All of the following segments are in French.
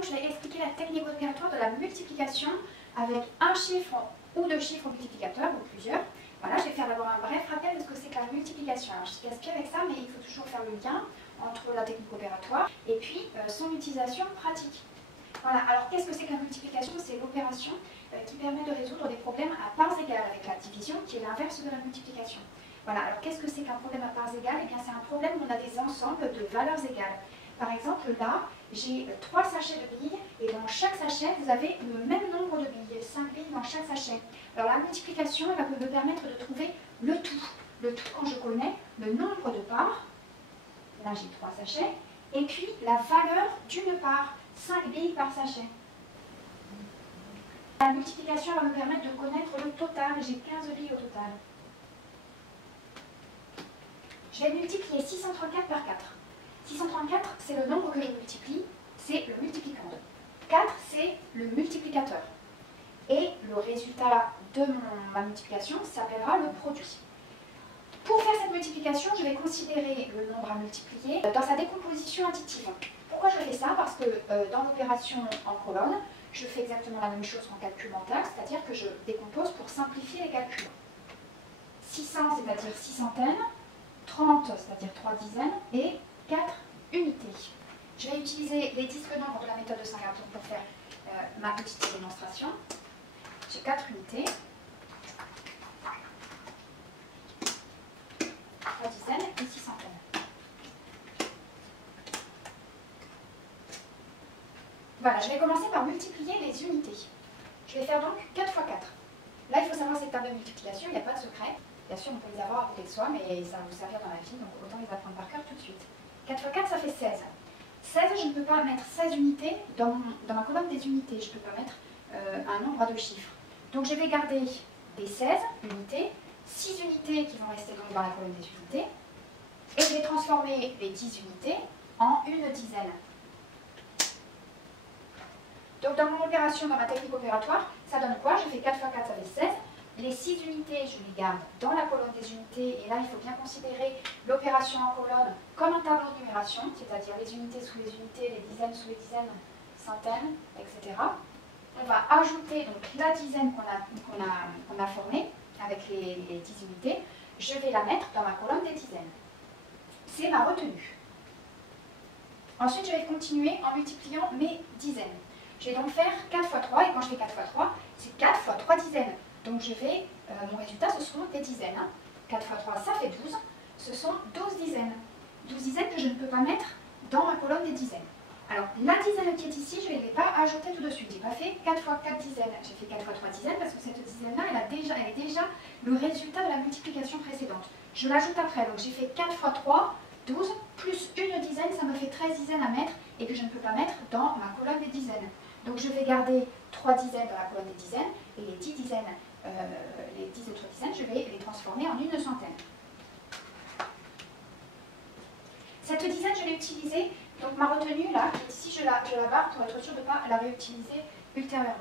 donc je vais expliquer la technique opératoire de la multiplication avec un chiffre ou deux chiffres multiplicateurs ou plusieurs. Voilà, je vais faire d'abord un bref rappel de ce que c'est que la multiplication. Alors, je suis gaspille avec ça, mais il faut toujours faire le lien entre la technique opératoire et puis son utilisation pratique. Voilà, alors qu'est-ce que c'est que la multiplication? C'est l'opération qui permet de résoudre des problèmes à parts égales avec la division, qui est l'inverse de la multiplication. Voilà, alors qu'est-ce que c'est qu'un problème à parts égales? Eh bien, c'est un problème où on a des ensembles de valeurs égales. Par exemple, là, j'ai 3 sachets de billes, et dans chaque sachet, vous avez le même nombre de billes, 5 billes dans chaque sachet. Alors la multiplication, elle va me permettre de trouver le tout. Le tout quand je connais le nombre de parts, là j'ai 3 sachets, et puis la valeur d'une part, 5 billes par sachet. La multiplication va me permettre de connaître le total, j'ai 15 billes au total. Je vais multiplier 634 par 4. 634, c'est le nombre que je multiplie, c'est le multiplicand. 4, c'est le multiplicateur. Et le résultat de ma multiplication s'appellera le produit. Pour faire cette multiplication, je vais considérer le nombre à multiplier dans sa décomposition additive. Pourquoi je fais ça? Parce que dans l'opération en colonne, je fais exactement la même chose qu'en calcul mental, c'est-à-dire que je décompose pour simplifier les calculs. 600, c'est-à-dire 6 centaines, 30, c'est-à-dire 3 dizaines, et 4 unités. Je vais utiliser les disques nombres de la méthode de Saint-Gaton pour faire ma petite démonstration. J'ai 4 unités, 3 dizaines et 6 centaines. Voilà, je vais commencer par multiplier les unités. Je vais faire donc 4 fois 4. Là, il faut savoir cette table de multiplication, il n'y a pas de secret. Bien sûr, on peut les avoir à côté de soi, mais ça va vous servir dans la vie, donc autant les apprendre par cœur tout de suite. 4 fois 4, ça fait 16. 16, je ne peux pas mettre 16 unités dans ma colonne des unités. Je ne peux pas mettre un nombre à 2 chiffres. Donc je vais garder des 16 unités, 6 unités qui vont rester donc dans la colonne des unités, et je vais transformer les 10 unités en une dizaine. Donc dans mon opération, dans ma technique opératoire, ça donne quoi? Je fais 4 fois 4, ça fait 16. Les 6 unités, je les garde dans la colonne des unités, et là il faut bien considérer l'opération en colonne comme un tableau de numération, c'est-à-dire les unités sous les unités, les dizaines sous les dizaines, centaines, etc. On va ajouter donc la dizaine qu'on a formée avec les 10 unités, je vais la mettre dans ma colonne des dizaines. C'est ma retenue. Ensuite, je vais continuer en multipliant mes dizaines. Je vais donc faire 4 fois 3, et quand je fais 4 fois 3, c'est 4 fois 3 dizaines. Donc je vais, mon résultat, ce seront des dizaines. 4 fois 3, ça fait 12. Ce sont 12 dizaines. 12 dizaines que je ne peux pas mettre dans ma colonne des dizaines. Alors, la dizaine qui est ici, je ne vais pas ajouter tout de suite. Je n'ai pas fait 4 fois 4 dizaines. J'ai fait 4 fois 3 dizaines parce que cette dizaine-là, elle est déjà le résultat de la multiplication précédente. Je l'ajoute après. Donc j'ai fait 4 fois 3, 12, plus une dizaine, ça me fait 13 dizaines à mettre et que je ne peux pas mettre dans ma colonne des dizaines. Donc je vais garder 3 dizaines dans la colonne des dizaines et les 10 dizaines, les 10 autres dizaines, je vais les transformer en une centaine. Cette dizaine, je l'ai utilisée, donc ma retenue là, ici je la barre pour être sûre de ne pas la réutiliser ultérieurement.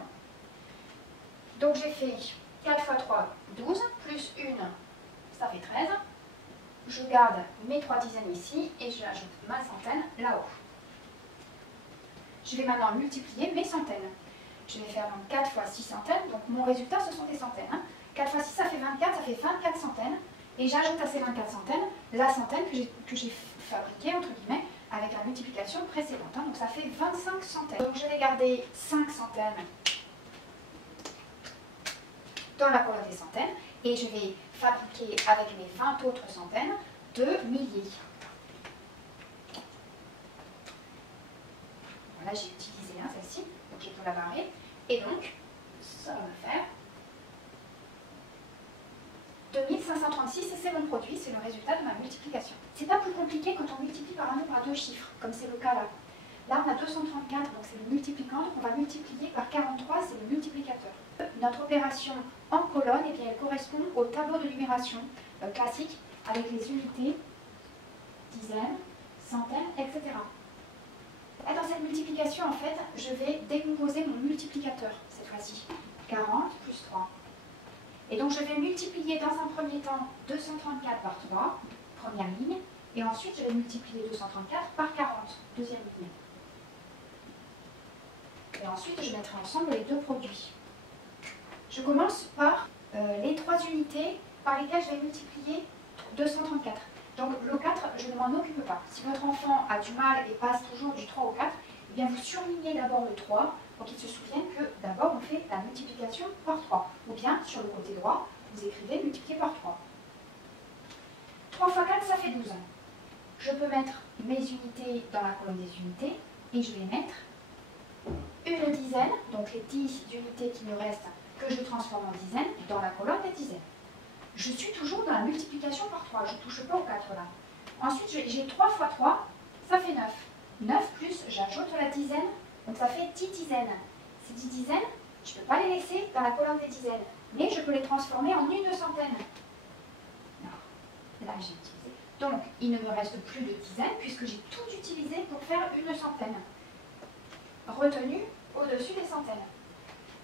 Donc j'ai fait 4 fois 3, 12, plus 1, ça fait 13. Je garde mes 3 dizaines ici et je ajoute ma centaine là-haut. Je vais maintenant multiplier mes centaines. Je vais faire donc 4 fois 6 centaines, donc mon résultat ce sont des centaines. 4 fois 6 ça fait 24, ça fait 24 centaines. Et j'ajoute à ces 24 centaines la centaine que j'ai fabriquée, entre guillemets, avec la multiplication précédente. Donc ça fait 25 centaines. Donc je vais garder 5 centaines dans la colonne des centaines. Et je vais fabriquer avec mes 20 autres centaines de milliers. Voilà, j'ai utilisé celle-ci, donc je peux la barrer. Et donc, ça va me faire 2536, et c'est mon produit, c'est le résultat de ma multiplication. C'est pas plus compliqué quand on multiplie par un nombre à 2 chiffres, comme c'est le cas là. Là, on a 234, donc c'est le multiplicand, on va multiplier par 43, c'est le multiplicateur. Notre opération en colonne, eh bien, elle correspond au tableau de numération classique, avec les unités, dizaines, centaines, etc. Et dans cette multiplication, en fait, je vais décomposer mon multiplicateur, cette fois-ci. 40 plus 3. Et donc, je vais multiplier dans un premier temps 234 par 3, première ligne, et ensuite, je vais multiplier 234 par 40, deuxième ligne. ensuite je mettrai ensemble les deux produits. Je commence par les 3 unités par lesquelles je vais multiplier 234. Donc le 4, je ne m'en occupe pas. Si votre enfant a du mal et passe toujours du 3 au 4, eh bien vous surlignez d'abord le 3 pour qu'il se souvienne que d'abord on fait la multiplication par 3. Ou bien sur le côté droit, vous écrivez multiplié par 3. 3 fois 4, ça fait 12. Je peux mettre mes unités dans la colonne des unités et je vais mettre une dizaine, donc les 10 unités qui me restent que je transforme en dizaines, dans la colonne des dizaines. Je suis toujours dans la multiplication par 3, je ne touche pas au 4 là. Ensuite, j'ai 3 fois 3, ça fait 9. 9 plus, j'ajoute la dizaine, donc ça fait 10 dizaines. Ces 10 dizaines, je ne peux pas les laisser dans la colonne des dizaines, mais je peux les transformer en une centaine. Non, là j'ai utilisé. Donc, il ne me reste plus de dizaines, puisque j'ai tout utilisé pour faire une centaine. Retenu au-dessus des centaines.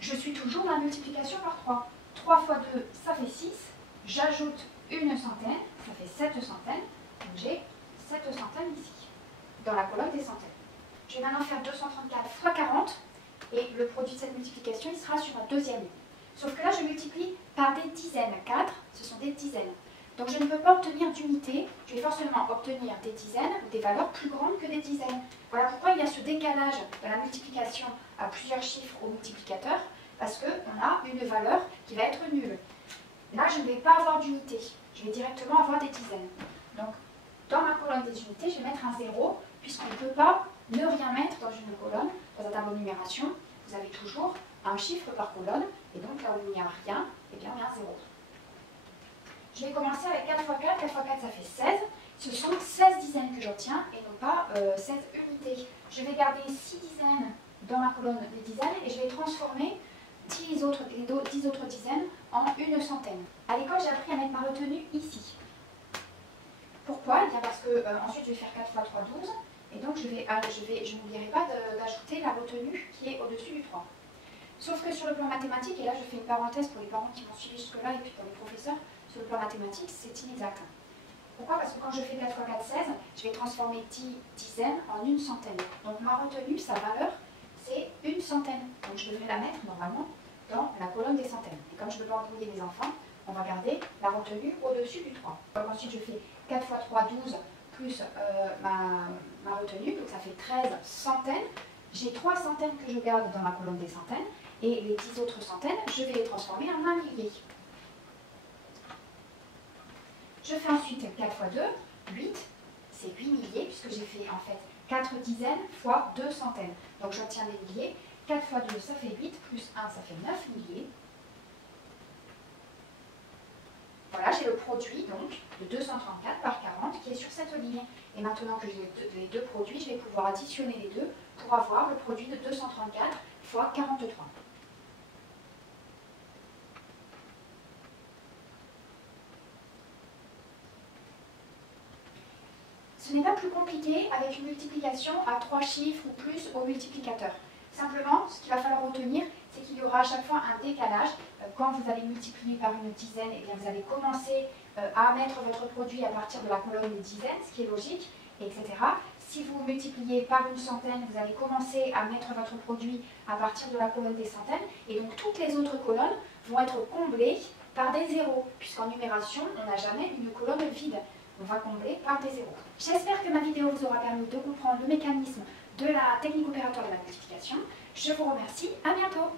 Je suis toujours dans la multiplication par 3. 3 fois 2, ça fait 6. J'ajoute une centaine, ça fait 7 centaines. Donc j'ai 7 centaines ici, dans la colonne des centaines. Je vais maintenant faire 234 fois 40. Et le produit de cette multiplication, il sera sur la deuxième ligne. Sauf que là, je multiplie par des dizaines. 4, ce sont des dizaines. Donc je ne peux pas obtenir d'unité, je vais forcément obtenir des dizaines ou des valeurs plus grandes que des dizaines. Voilà pourquoi il y a ce décalage de la multiplication à plusieurs chiffres au multiplicateur, parce qu'on a une valeur qui va être nulle. Là, je ne vais pas avoir d'unité, je vais directement avoir des dizaines. Donc, dans ma colonne des unités, je vais mettre un 0, puisqu'on ne peut pas ne rien mettre dans une colonne. Dans un tableau de numération, vous avez toujours un chiffre par colonne, et donc là où il n'y a rien, eh bien, il y a un 0. Je vais commencer avec 4 fois 4, 4 fois 4 ça fait 16. Ce sont 16 dizaines que j'obtiens et non pas 16 unités. Je vais garder 6 dizaines dans ma colonne des dizaines et je vais transformer 10 autres dizaines en une centaine. À l'école, j'ai appris à mettre ma retenue ici. Pourquoi? Eh bien parce que ensuite je vais faire 4 fois 3, 12. Et donc je n'oublierai pas d'ajouter la retenue qui est au-dessus du 3. Sauf que sur le plan mathématique, et là je fais une parenthèse pour les parents qui m'ont suivi jusque-là et puis pour les professeurs, sur le plan mathématique, c'est inexact. Pourquoi? Parce que quand je fais 4 fois 4, 16, je vais transformer 10 dizaines en une centaine. Donc ma retenue, sa valeur, c'est une centaine. Donc je devrais la mettre normalement dans la colonne des centaines. Et comme je ne peux pas embrouiller mes enfants, on va garder la retenue au-dessus du 3. Donc ensuite je fais 4 fois 3, 12, plus ma retenue, donc ça fait 13 centaines. J'ai 3 centaines que je garde dans la colonne des centaines, et les 10 autres centaines, je vais les transformer en un millier. Je fais ensuite 4 fois 2, 8, c'est 8 milliers, puisque j'ai fait en fait 4 dizaines fois 2 centaines. Donc j'obtiens des milliers. 4 fois 2, ça fait 8, plus 1, ça fait 9 milliers. Voilà, j'ai le produit donc de 234 par 40 qui est sur cette ligne. Et maintenant que j'ai les deux produits, je vais pouvoir additionner les deux pour avoir le produit de 234 fois 43. Ce n'est pas plus compliqué avec une multiplication à 3 chiffres ou plus au multiplicateur. Simplement, ce qu'il va falloir retenir, c'est qu'il y aura à chaque fois un décalage. Quand vous allez multiplier par une dizaine, eh bien vous allez commencer à mettre votre produit à partir de la colonne des dizaines, ce qui est logique, etc. Si vous multipliez par une centaine, vous allez commencer à mettre votre produit à partir de la colonne des centaines, et donc toutes les autres colonnes vont être comblées par des zéros, puisqu'en numération, on n'a jamais une colonne vide. On va combler par des zéros. J'espère que ma vidéo vous aura permis de comprendre le mécanisme de la technique opératoire de la multiplication. Je vous remercie, à bientôt.